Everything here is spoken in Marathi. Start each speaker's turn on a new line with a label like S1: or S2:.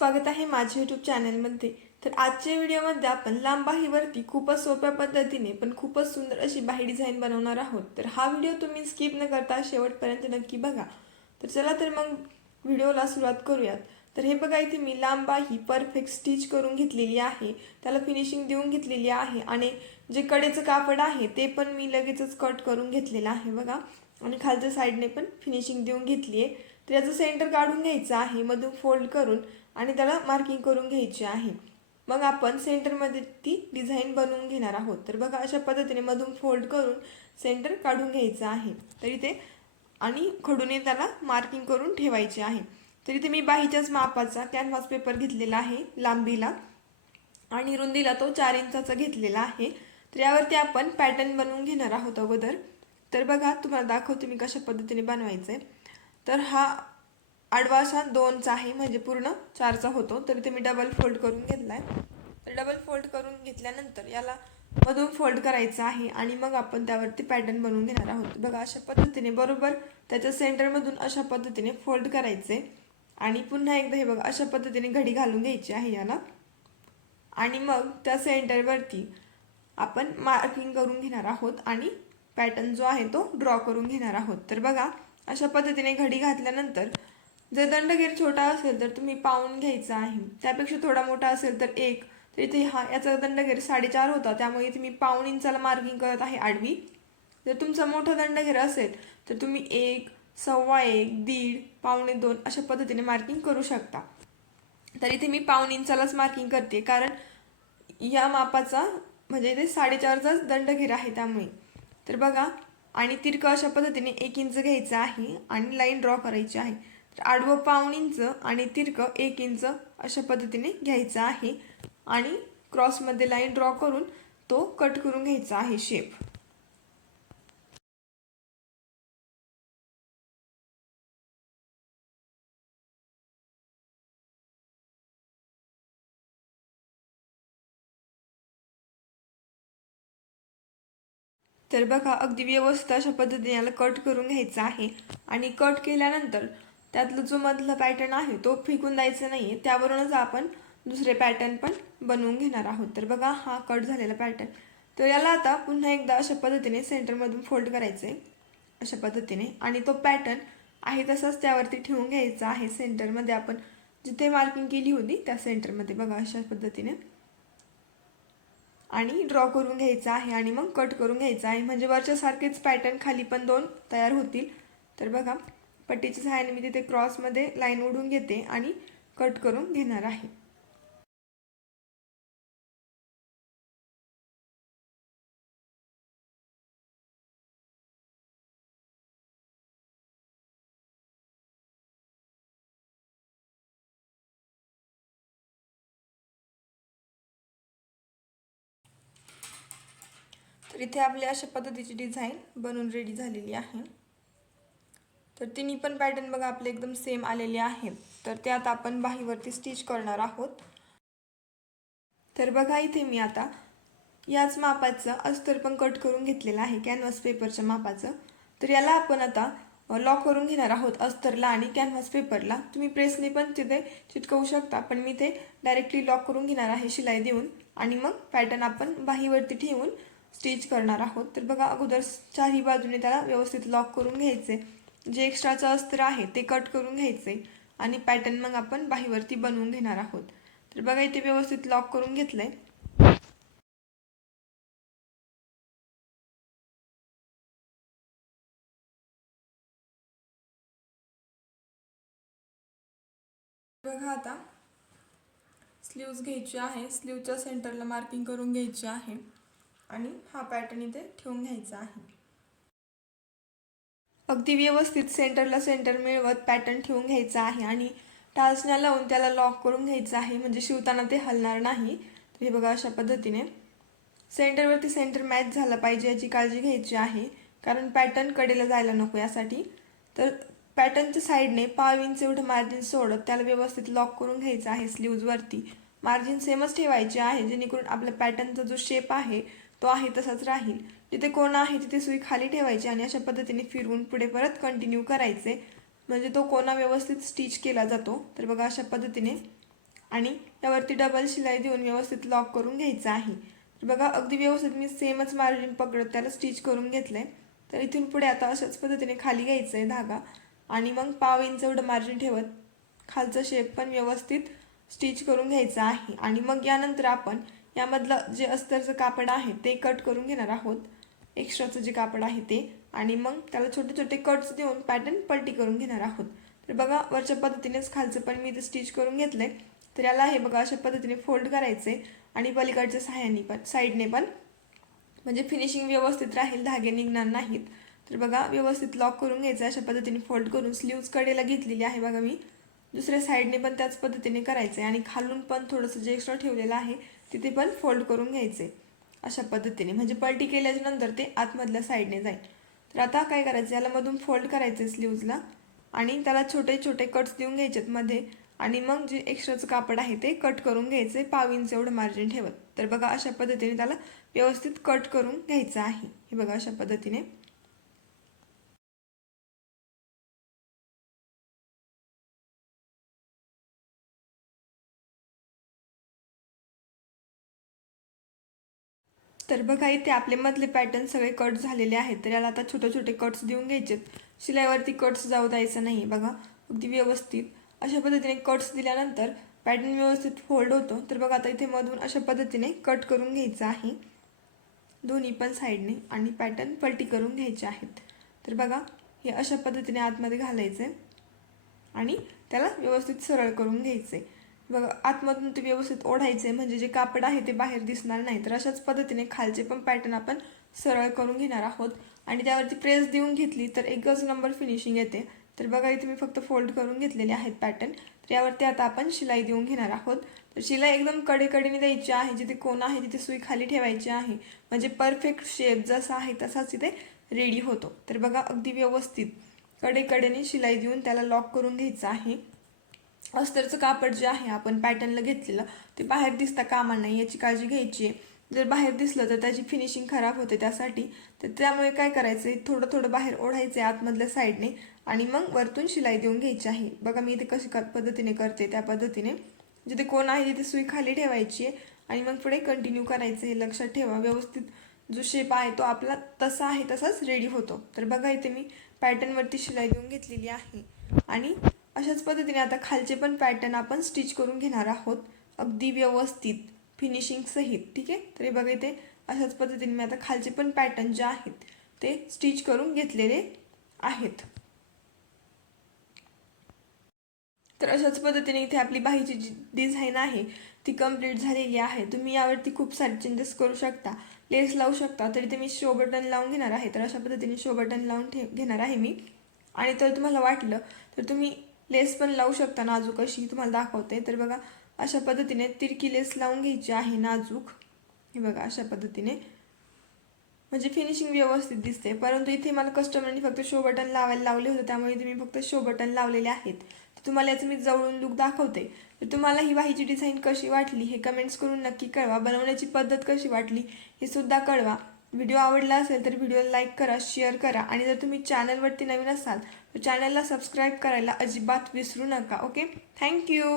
S1: स्वागत आहे माझ्या यूट्यूब चॅनलमध्ये तर आजच्या व्हिडिओमध्ये आपण लांब बाहीवरती खूपच सोप्या पद्धतीने पण खूपच सुंदर अशी बाही डिझाईन बनवणार आहोत. तर हा व्हिडिओ तुम्ही स्किप न करता शेवटपर्यंत नक्की बघा. तर चला तर मग व्हिडिओला सुरुवात करूयात. तर हे बघा इथे मी लांब बाही परफेक्ट स्टिच करून घेतलेली आहे. त्याला फिनिशिंग देऊन घेतलेली आहे आणि जे कडेचं कापड आहे ते पण मी लगेचच कट करून घेतलेलं आहे बघा. आणि खालच्या साईडने पण फिनिशिंग देऊन घेतली आहे तर याचं सेंटर काढून घ्यायचं आहे. मधून फोल्ड करून आणि त्याला मार्किंग करून घ्यायची आहे. मग आपण सेंटरमध्ये ती डिझाईन बनवून घेणार आहोत. तर बघा अशा पद्धतीने मधून फोल्ड करून सेंटर काढून घ्यायचं आहे. तर इथे आणि खडूने त्याला मार्किंग करून ठेवायचे आहे. तर इथे मी बाहीच्याच मापाचा कॅनव्हास पेपर घेतलेला आहे लांबीला. आणि रुंदीला तो चार इंचाचा घेतलेला आहे. तर यावरती आपण पॅटर्न बनवून घेणार आहोत अगोदर. तर बघा तुम्हाला दाखवते मी कशा पद्धतीने बनवायचं आहे तर हा आडवा असा दोनचा आहे म्हणजे पूर्ण चारचा होतो. तर इथे मी डबल फोल्ड करून घेतला आहे तर डबल फोल्ड करून घेतल्यानंतर याला मधून फोल्ड करायचं आहे आणि मग आपण त्यावरती पॅटर्न बनवून घेणार आहोत. बघा अशा पद्धतीने बरोबर त्याच्या सेंटरमधून अशा पद्धतीने फोल्ड करायचे. आणि पुन्हा एकदा हे बघा अशा पद्धतीने घडी घालून घ्यायची आहे याला. आणि मग त्या सेंटरवरती आपण मार्किंग करून घेणार आहोत आणि पॅटर्न जो आहे तो ड्रॉ करून घेणार आहोत. तर बघा अशा पद्धतीने घडी घातल्यानंतर जर दंडगेर छोटा असेल तर तुम्ही पाऊन घ्यायचा आहे. त्यापेक्षा थोडा मोठा असेल तर एक. तर इथे हा याचा दंडगेर साडेचार होता. त्यामुळे इथे मी पाऊन इंचाला मार्किंग करत आहे आडवी. जर तुमचा मोठा दंडगेर असेल तर तुम्ही एक सव्वा एक दीड पावणे दोन अशा पद्धतीने मार्किंग करू शकता. तर इथे मी पाऊन इंचालाच मार्किंग करते. कारण या मापाचा म्हणजे इथे साडेचारचाच दंडघेर आहे त्यामुळे. तर बघा आणि तिरकं अशा पद्धतीने एक इंच घ्यायचं आहे आणि लाईन ड्रॉ करायची आहे. आडवं पाऊण इंच आणि तिरकं एक इंच अशा पद्धतीने घ्यायचं आहे. आणि क्रॉसमध्ये लाईन ड्रॉ करून तो कट करून घ्यायचा आहे शेप तर बघा अगदी व्यवस्थित अशा पद्धतीने याला कट करून घ्यायचा आहे. आणि कट केल्यानंतर त्यातलं जो मधला पॅटर्न आहे तो फेकून द्यायचा नाही आहे त्यावरूनच आपण दुसरे पॅटर्न पण बनवून घेणार आहोत. तर बघा हा कट झालेला पॅटर्न तर याला आता पुन्हा एकदा अशा पद्धतीने सेंटरमधून फोल्ड करायचं आहे अशा पद्धतीने. आणि तो पॅटर्न आहे तसाच त्यावरती ठेवून घ्यायचा आहे. सेंटरमध्ये आपण जिथे मार्किंग केली होती त्या सेंटरमध्ये बघा अशा पद्धतीने. आणि ड्रॉ करून घ्यायचा आहे आणि मग कट करून घ्यायचा आहे. म्हणजे वरच्यासारखेच पॅटर्न खाली पण दोन तयार होतील. तर बघा पट्टीच्या सहाय्याने मी तिथे क्रॉसमध्ये लाईन ओढून घेते आणि कट करून घेणार आहे. तर इथे आपली अशा पद्धतीची डिझाईन बनवून रेडी झालेली आहे. तर तिन्ही पण पॅटर्न बघा आपले एकदम सेम आलेले आहेत. तर ते आता आपण बाहीवरती स्टिच करणार आहोत. तर बघा इथे मी आता याच मापाचं अस्तर पण कट करून घेतलेलं आहे कॅनव्हास पेपरच्या मापाचं. तर याला आपण आता लॉक करून घेणार आहोत अस्तरला आणि कॅनव्हास पेपरला तुम्ही प्रेसने पण तिथे चिटकवू शकता पण मी ते डायरेक्टली लॉक करून घेणार आहे शिलाई देऊन. आणि मग पॅटर्न आपण बाहीवरती ठेवून स्टिच करणार आहोत. तर बघा अगोदर चारही बाजूने त्याला व्यवस्थित लॉक करून घ्यायचे. जे एक्स्ट्राचं अस्त्र आहे ते कट करून घ्यायचे आणि पॅटर्न मग आपण बाहीवरती बनवून घेणार आहोत. तर बघा इथे व्यवस्थित लॉक करून घेतलंय. बघा आता स्लीव्ज घ्यायची आहे. स्लीवच्या सेंटरला मार्किंग करून घ्यायची आहे. आणि हा पॅटर्न इथे ठेवून घ्यायचा आहे. अगदी व्यवस्थित सेंटरला सेंटर मिळवत पॅटर्न ठेवून घ्यायचा आहे आणि टाचण्या लावून त्याला लॉक करून घ्यायचं आहे म्हणजे शिवताना ते हलणार नाही. तर हे बघा अशा पद्धतीने. सेंटरवरती सेंटर मॅच झाला पाहिजे याची काळजी घ्यायची आहे कारण पॅटर्न कडेला जायला नको यासाठी. तर पॅटर्नच्या साईडने पाव इंच एवढं मार्जिन सोडत त्याला व्यवस्थित लॉक करून घ्यायचं आहे स्लीव्जवरती मार्जिन सेमच ठेवायचे आहे जेणेकरून आपल्या पॅटर्नचा जो शेप आहे तो आहे तसाच राहील. जिथे कोण आहे तिथे सुई खाली ठेवायची आणि अशा पद्धतीने फिरवून पुढे परत कंटिन्यू करायचे. म्हणजे तो कोणा व्यवस्थित स्टिच केला जातो. तर बघा अशा पद्धतीने. आणि यावरती डबल शिलाई देऊन व्यवस्थित लॉक करून घ्यायचं आहे. तर बघा अगदी व्यवस्थित मी सेमच मार्जिन पकडत त्याला स्टिच करून घेतलं आहे तर इथून पुढे आता अशाच पद्धतीने खाली घ्यायचं आहे धागा. आणि मग पाव इंच एवढं मार्जिन ठेवत खालचं शेप पण व्यवस्थित स्टिच करून घ्यायचं आहे. आणि मग यानंतर आपण यामधलं जे अस्तरचं कापड आहे ते कट करून घेणार आहोत. एक्स्ट्राचं जे कापड आहे ते. आणि मग त्याला छोटे छोटे कट्स देऊन पॅटर्न पलटी करून घेणार आहोत. तर बघा वरच्या पद्धतीनेच खालचं पण मी इथे स्टिच करून घेतलंय. तर याला हे बघा अशा पद्धतीने फोल्ड करायचे आणि पलीकडच्या सहाय्याने पण साईडने पण. म्हणजे फिनिशिंग व्यवस्थित राहील धागे निघणार नाहीत. तर बघा व्यवस्थित लॉक करून घ्यायचं अशा पद्धतीने फोल्ड करून स्लीव्ज कडेला घेतलेली आहे बघा मी. दुसऱ्या साईडने पण त्याच पद्धतीने करायचं आहे आणि खालून पण थोडंसं जे एक्स्ट्रा ठेवलेलं आहे तिथे पण फोल्ड करून घ्यायचे अशा पद्धतीने. म्हणजे पलटी केल्याच्यानंतर ते आतमधल्या साईडने जाईल. तर आता काय करायचं? याला मधून फोल्ड करायचे स्लीव्जला आणि त्याला छोटे छोटे कट्स देऊन घ्यायचेत मध्ये. आणि मग जे एक्स्ट्राचं कापड आहे ते कट करून घ्यायचे पाव इंच एवढं मार्जिन ठेवत. तर बघा अशा पद्धतीने त्याला व्यवस्थित कट करून घ्यायचं आहे. हे बघा अशा पद्धतीने. तर बघा इथे आपले मधले पॅटर्न सगळे कट झालेले आहेत. तर याला आता छोटे छोटे कट्स देऊन घ्यायचेत शिलाईवरती कट्स जाऊ द्यायचं नाही बघा. अगदी व्यवस्थित. अशा पद्धतीने कट्स दिल्यानंतर पॅटर्न व्यवस्थित फोल्ड होतो. तर बघा आता इथे मधून अशा पद्धतीने कट करून घ्यायचं आहे. दोन्ही पण साईडने आणि पॅटर्न पलटी करून घ्यायचे आहेत. तर बघा हे अशा पद्धतीने आतमध्ये घालायचं आहे आणि त्याला व्यवस्थित सरळ करून घ्यायचं आहे बघा आतमधून ते व्यवस्थित ओढायचं आहे म्हणजे जे कापड आहे ते बाहेर दिसणार नाही तर अशाच पद्धतीने खालचे पण पॅटर्न आपण सरळ करून घेणार आहोत. आणि त्यावरती प्रेस देऊन घेतली तर एकच नंबर फिनिशिंग येते. तर बघा इथे मी फक्त फोल्ड करून घेतलेले आहेत पॅटर्न तर यावरती आता आपण शिलाई देऊन घेणार आहोत. तर शिलाई एकदम कडेकडेने द्यायची आहे जिथे कोण आहे तिथे सुई खाली ठेवायची आहे. म्हणजे परफेक्ट शेप जसा आहे तसाच इथे रेडी होतो. तर बघा अगदी व्यवस्थित कडेकडेने शिलाई देऊन त्याला लॉक करून घ्यायचं आहे. अस्तरचं कापड जे आहे आपण पॅटर्नला घेतलेलं ते बाहेर दिसता कामा नाही याची काळजी घ्यायची आहे. जर बाहेर दिसलं तर त्याची फिनिशिंग खराब होते त्यासाठी. तर त्यामुळे काय करायचं आहे थोडं थोडं बाहेर ओढायचं आहे आतमधल्या साईडने आणि मग वरतून शिलाई देऊन घ्यायची आहे. बघा मी इथे कशी पद्धतीने करते त्या पद्धतीने. जिथे कोण आहे तिथे सुई खाली ठेवायची आहे आणि मग पुढे कंटिन्यू करायचं हे लक्षात ठेवा व्यवस्थित जो शेप आहे तो आपला तसा आहे तसाच रेडी होतो. तर बघा इथे मी पॅटर्नवरती शिलाई देऊन घेतलेली आहे. आणि अशाच पद्धतीने आता खालचे पण पॅटर्न आपण स्टिच करून घेणार आहोत. अगदी व्यवस्थित. फिनिशिंग सहित. ठीक आहे? तरी बघा इथे अशाच पद्धतीने मी आता खालचे पण पॅटर्न जे आहेत ते स्टिच करून घेतलेले आहेत. तर अशाच पद्धतीने इथे आपली बाहीची जी डिझाईन आहे ती कंप्लीट झालेली आहे. तुम्ही यावरती खूप सारे चेंजेस करू शकता. लेस लावू शकता. तरी ते मी शो बटन लावून घेणार आहे. तर अशा पद्धतीने शो बटन लावून ठे घेणार आहे मी. आणि तर तुम्हाला वाटलं तर तुम्ही लेस पण लावू शकता नाजूक अशी. तुम्हाला दाखवते. तर बघा अशा पद्धतीने तिरकी लेस लावून घ्यायची आहे नाजूक. हे बघा अशा पद्धतीने. म्हणजे फिनिशिंग व्यवस्थित दिसते. परंतु इथे मला कस्टमरनी फक्त शो बटन लावायला लावले होते. त्यामुळे इथे मी फक्त शो बटन लावलेले आहेत. तर तुम्हाला याचं मी जवळून लुक दाखवते. तर तुम्हाला ही वाहीची डिझाईन कशी वाटली हे कमेंट्स करून नक्की कळवा. बनवण्याची पद्धत कशी वाटली हे सुद्धा कळवा. व्हिडिओ आवडला असेल तर व्हिडिओला लाईक करा शेअर करा आणि जर तुम्ही चॅनलवरती नवीन असाल तर चॅनलला सबस्क्राईब करायला अजिबात विसरू नका ओके? थँक्यू